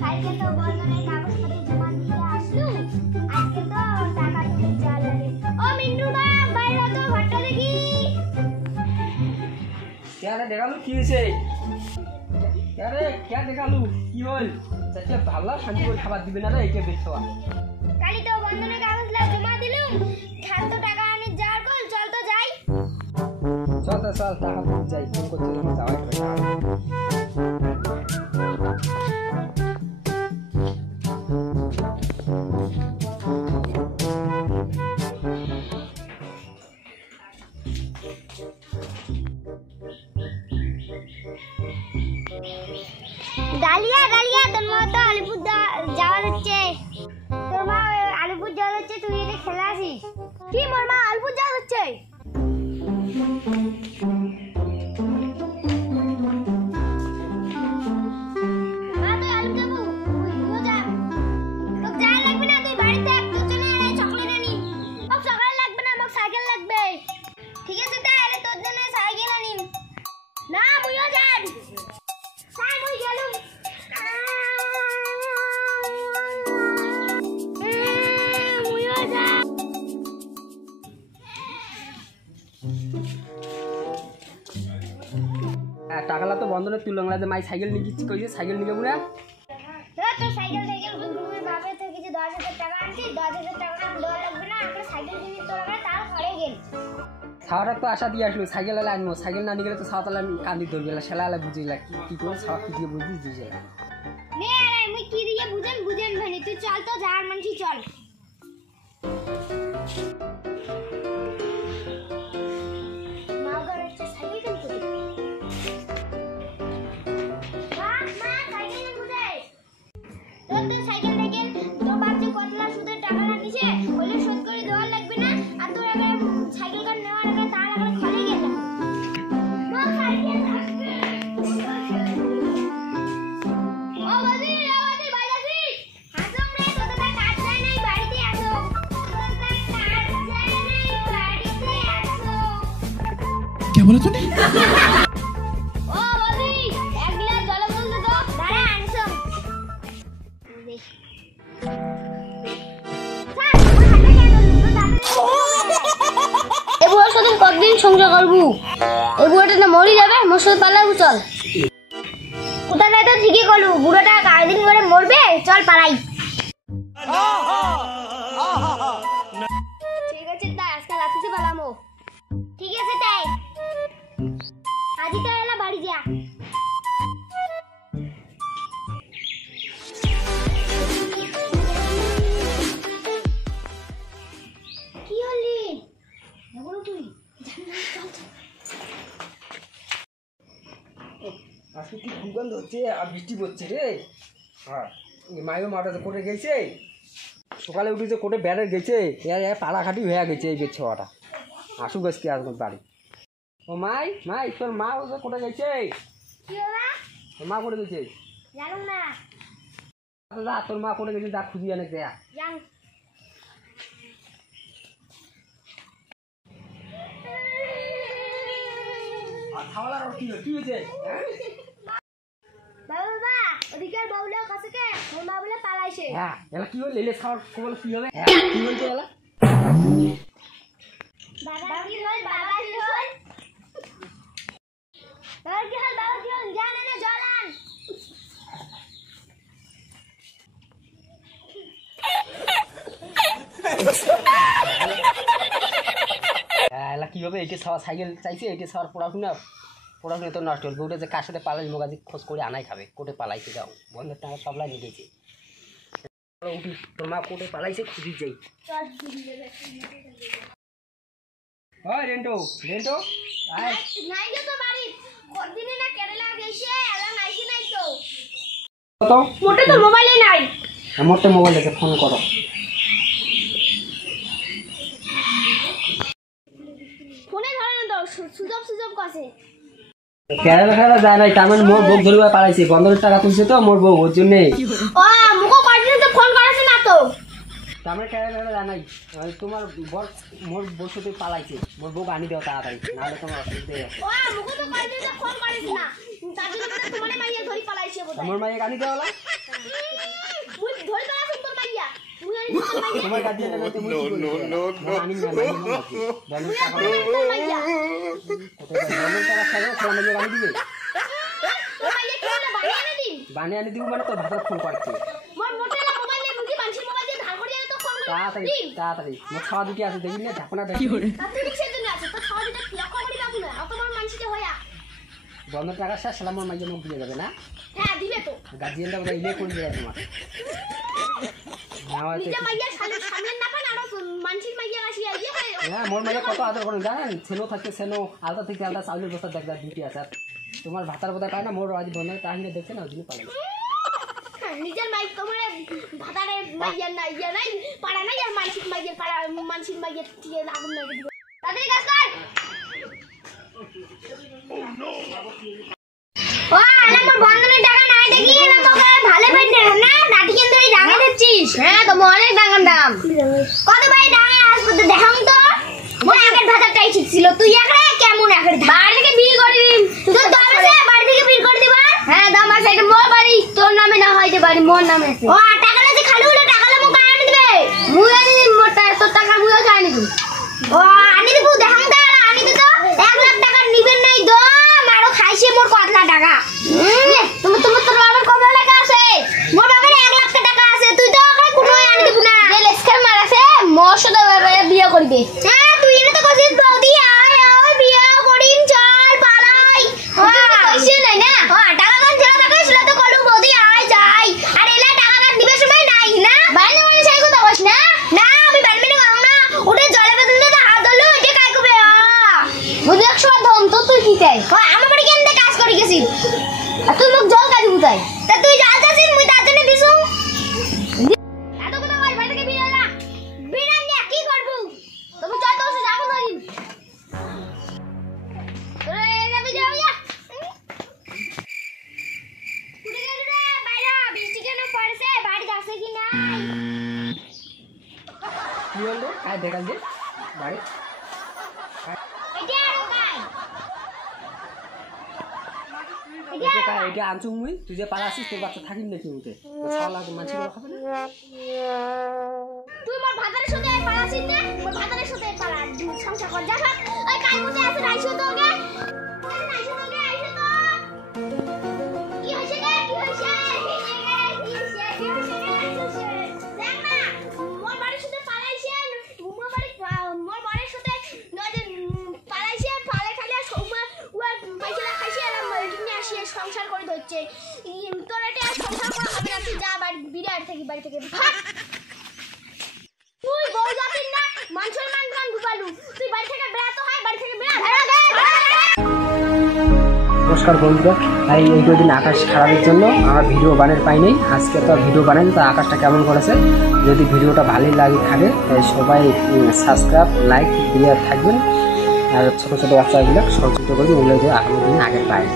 কালকে তো বন্ধনের কাগজপত্র জমা দিয়ে আসলু, আজকে তো টাকা তুলে চাল লাগে। ও মিন্টু মা বাইরে তো ঘরটা দেখি। কেন দেখালু কি হয়েছে? আরে কে দেখালু কি হল? চাচা ভাবলা শান্তি করে খাবার দিবে না রে, একে বেচবা। কালি তো বন্ধনের কাগজলা জমা দিলুম, খাত তো টাকা আনি যাওয়ার কল, চল তো যাই। চল তো চল, টাকা দিতে যাই, ফোন করতে যখন যাওয়াই হবে। ডালিয়া ডালিয়া তোর মা তো আলিপুর যাওয়া যাচ্ছে। তোর মা আলিপুর যাওয়া যাচ্ছে, তুই এটা খেলা আসিস কি? মোর মা আলিপুর যাওয়া যাচ্ছে। মা তুই আলিপুর যাবো, তুইও যা। তোকে যাওয়া লাগবে না, তুই বাড়িতে এক তোর জন্য চকলেট আনি। মোক চকলেট লাগবে না, মোক সাইকেল লাগবে। ঠিক আছে তাহলে তোর জন্য সাইকেল আনি। না মুইও যাই। তাই মুই গেলুম। মুইও যাই। টাকালা তো বন্ধনে তুলংলা যে মাই সাইকেল নিয়ে গেছি, কইছে সাইকেল নিয়ে যাবো না। তো সাইকেল গুগলুমের বাপের থেকে যে 10,000 টাকা আনছি, 10,000 টাকা দেওয়া লাগবে না, একটা সাইকেল কিনে তো লাগা, তার ঘরে গেল। খাওয়াটা তো আশা দিয়ে আসলো, সাইকেল আলা আনবো, সাইকেল না নিয়ে গেলে তো সাওতালা কান্দি ধরবে, সেলা আলা বুঝিলা কি করে সাওয়া কি দিয়ে বুঝিস বুঝে। নে আরে মুই কি দিয়ে বুঝেন ভানি, তুই চল তো যার মানছি চল। মাগর একটা সাইকেল কিনে দে। মা সাইকেল বুঝে। তোর সাইকেল দেখে তোর বাপ যে কতলা সুদের টাকা নিছে, ওইলে শোধ করে দেওয়া লাগবে না, আর তোর আগে সাইকেল কার নেওয়ার আগে তার আগে খলে গেল। মা সাইকেল থাকবে। ও বাজি বাইরাছি। আসো রে, তোদের কাজ যায় নাই, বাড়িতে আসো। তোদের কাজ যায় নাই, বাড়িতে আসো। क्या बोला तूने? ও বাজি এক গ্লাস জল বলতে তো, দাঁড়া আনছো। এই বুড়ার সাথে কতদিন সংসার করবো? এই বুড়াটা না মরি যাবে, মোর সাথে পালাবো চল। কোথায় তো ঠিকই করলু, বুড়াটা কয়েকদিন পরে মরবে, চল পালাই। ঠিক আছে তাই, আজকে রাত্রিতে পালামো। ঠিক আছে তাই, আজই তাই এলা বাড়ি যা। কি হলি বলো তুই? আজকে কি সুগন্ধ হচ্ছে, আর বৃষ্টি পড়ছে রে। হ্যাঁ মায়ও মাটা কোটে গেছে, সকালে উঠে যে কোটে বেড়ে গেছে, পাড়াখাটি হয়ে গেছে এই বেচ ছোয়াটা। আসুক আজকে আসবেন বাড়ি। ও মাই তোর মা ও যে কোটে গেছে? কি বাবা? তোর মা কোটে গেছে? জানো না। যা তোর মা কোটে গেছে, যা খুঁজি অনেক দেয়া। জান খাওয়ালার কি হয়েছে? বাবা ওদিকে বাউলা কাছে কে মোর মা বলে পালাইছে। হ্যাঁ এলা কি হল, লেলে খাওয়ার কোবল কি হবে? হ্যাঁ কি হয়েছে এলা? বাবা কি হল, বাবা কি হল, বাবা কি হল, বাবা কি হল, জানে না জলান। এলা কি হবে? এইটা খাওয়া সাইকেল চাইছে, এইটা খাওয়ার পড়াশোনা তো নষ্ট হল। ওটা যে কার সাথে পালাই মোগাজি খোঁজ করে আনাই খাবে, কোটে পালাইছে যাও, বন্ধের টাকা সবলাই নিয়ে গেছে। উঠি তোর মা কোটে পালাইছে, খুঁজি যাই। ওই রেন্টো আয়। নাই যে তো বাড়ি কতদিনে না কেরালা গেছে, এলা নাইছে নাই তো। তো মোটে তো মোবাইলে নাই। আমার তো মোবাইল আছে, ফোন করো। ফোনে ধরে না তো, সুজব কাছে। কেরালা যায় নাই, তার মানে মোর বউ ধরিবা পালাইছে, বন্ধের টাকা তুলছে তো মোর বউ, ওর জন্যে। ও মুখো কতদিন তো ফোন করেছে না তো। তার মানে কেরালা যায় নাই, তোমার বর মোর বউর সাথে পালাইছে, মোর বউ আনি দেও তাড়াতাড়ি, নাহলে তোমার অসুবিধা আছে। ও মুখো তো কতদিন তো ফোন করেছে না, তার জন্য তোমারে মাইয়া ধরি পালাইছে বোধ আমার মাইয়া গানি দেওয়ালা তুই ধরে গেলা তোর মাইয়া তুই আনি তোর মাইয়া তোমার কাছে না তো মুই আমি না বলেন টাকা তোর মাইয়া কোথায় বলেন টাকা খাইও তোমার মাইয়া গানি দিবে তোর মাইয়া কি বলে বানিয়ে এনে দিন বানি আনি দিব মানে তো ভাষা ফোন করছে মোর মোটেলা মোবাইল নিয়ে মুজি মানসি মোবাইল দিয়ে ধার করে তো ফোন করে তাড়াতাড়ি মোর খাওয়া দুটি আছে দেখি না ঢাকনা দেখি তুই কিসের জন্য আছে তো খাওয়া দিতে লক্ষ্য করি বাবু না অত আমার মানসিতে হইয়া বন্ধ টাকা শেষ সালাম আমার মাইয়া মুখ দিয়ে যাবে না হ্যাঁ দিবে তো গার্জিয়ানটা বোধহয় ইয়ে করে দেবে তোমার নিজে মাইয়া সামনে না পান আর মানসির মাইয়া আসি ইয়ে করে হ্যাঁ মোর মাইয়া কত আদর করেন জানেন সেনো থাকে সেনো আলাদা থেকে আলাদা চাউলের বস্তা দেখ ডিউটি আছে তোমার ভাতার বোধহয় পায় না মোর আজ বন্ধ তাহিনে দেখছে না ওই জন্য পালাই নিজের মাই তোমার ভাতারে মাইয়া না ইয়া নাই পাড়া নাই আর মানসির মাইয়ের পাড়া মানসির মাইয়ের দিয়ে আগুন লাগিয়ে দিবে তাড়াতাড়ি কাজ কর ও আলে মোর বন্ধনের টাকা নাই দেখি না তোকে ভালো পাইতে না নাটি কিন্তু এই ডাঙা দিচ্ছিস হ্যাঁ তো অনেক ডাঙার দাম কত ভাই ডাঙা আসবে তো দেখাম তো মোর আগের ভাতাটাই ঠিক ছিল তুই একরে কেমন আগের বাড়ি থেকে বিল করে দিম তুই দাম আছে বাড়ি থেকে বিল করে দিবা হ্যাঁ দাম আছে এটা মোর বাড়ি তোর নামে না হইতে পারি মোর নামে আছে ও টাকাটা যে খালি হলো টাকাটা মো কাই আনি দিবে মুই আনি দিম মোর তোর টাকা মুইও কাই আনি দিম ও আনি দিব দেখাম তো আনি দিত 1 লাখ টাকা নিবেন নাই দো মারো খাইছে মোর কতলা টাকা তুমি তোর বাবার কত টাকা আছে মোর বাবার 1 লাখ টাকা আছে তুই তো ওখানে কোনো আনি দিব না যে লেসকার মারাছে মোর সাথে বিয়ে করবে হ্যাঁ তুই এনে তো কইছিস বৌদি আয় আয় বিয়ে করিম চল পালাই কইছিস নাই না হ্যাঁ টাকা কান ছেড়ে থাকে সেটা তো কলু বৌদি আয় যাই আর এলা টাকা কান দিবে সময় নাই না বাইরে মানে সেই কথা কইছ না না আমি ব্যাডমিন্টন করব না ওটা জলে বেদন তো হাত ধরলো এটা কাই করবে বুঝি 100 ধম তো তুই কি চাই আমার বাড়ি কেন কাজ করে গেছিস আর তুই লোক জল কাজ বুঝাই তা তুই যা যাচ্ছিস মুই তার জন্য দিছু এত কথা কই বাড়ি থেকে বিয়ে না বিয়ে নিয়ে কি করব তুমি চল তো সে যাবো না রে যাবি যাও যা কুড়ি গেল রে বাইরে বৃষ্টি কেন পড়ছে বাড়ি যাচ্ছে কি নাই কি হলো কায় দেখাল যে বাড়ি এটা আর কাই এটা আনছুং মুই তুই যে পালাছিস তোর বাচ্চা থাকিস নাকি উঠে ছাওলা মাছি খাবে না তুই মোর ভাতারের সাথে পালাছিস না মোর ভাতারের সাথে পালা সংসার কর দেখা ওই কাই কোথায় আছে রাইছো তোকে রাইছো তোকে আইছো তো কি হইছে রে কি হইছে দেখ না মোর বাড়ির সাথে পালাইছে মোর বাড়ির সাথে নয় পালাইছে পালে খালি সোমা ও পয়সা খাইছে আর নিয়ে আসি সংসার করে ধরছে তোর এটা সংসার করা হবে না তুই যা বাড়ি থেকে ভাগ তুই বউ যাবি না মানুষের মান ডুবালু তুই বাড়ি থেকে বেরাতে হয় বাড়ি থেকে বেরা নমস্কার বন্ধুরা এই কদিন আকাশ খারাপের জন্য আমার ভিডিও বানাতে পাইনি আজকে তো ভিডিও বানাই তো আকাশটা কেমন করেছে যদি ভিডিওটা ভালোই লাগে থাকে তাই সবাই সাবস্ক্রাইব লাইক দিয়ে থাকবেন আর ছোটো ছোটো বাচ্চাগুলো সহযোগিতা করবেন ওগুলো যে আগামী দিনে আগে পায়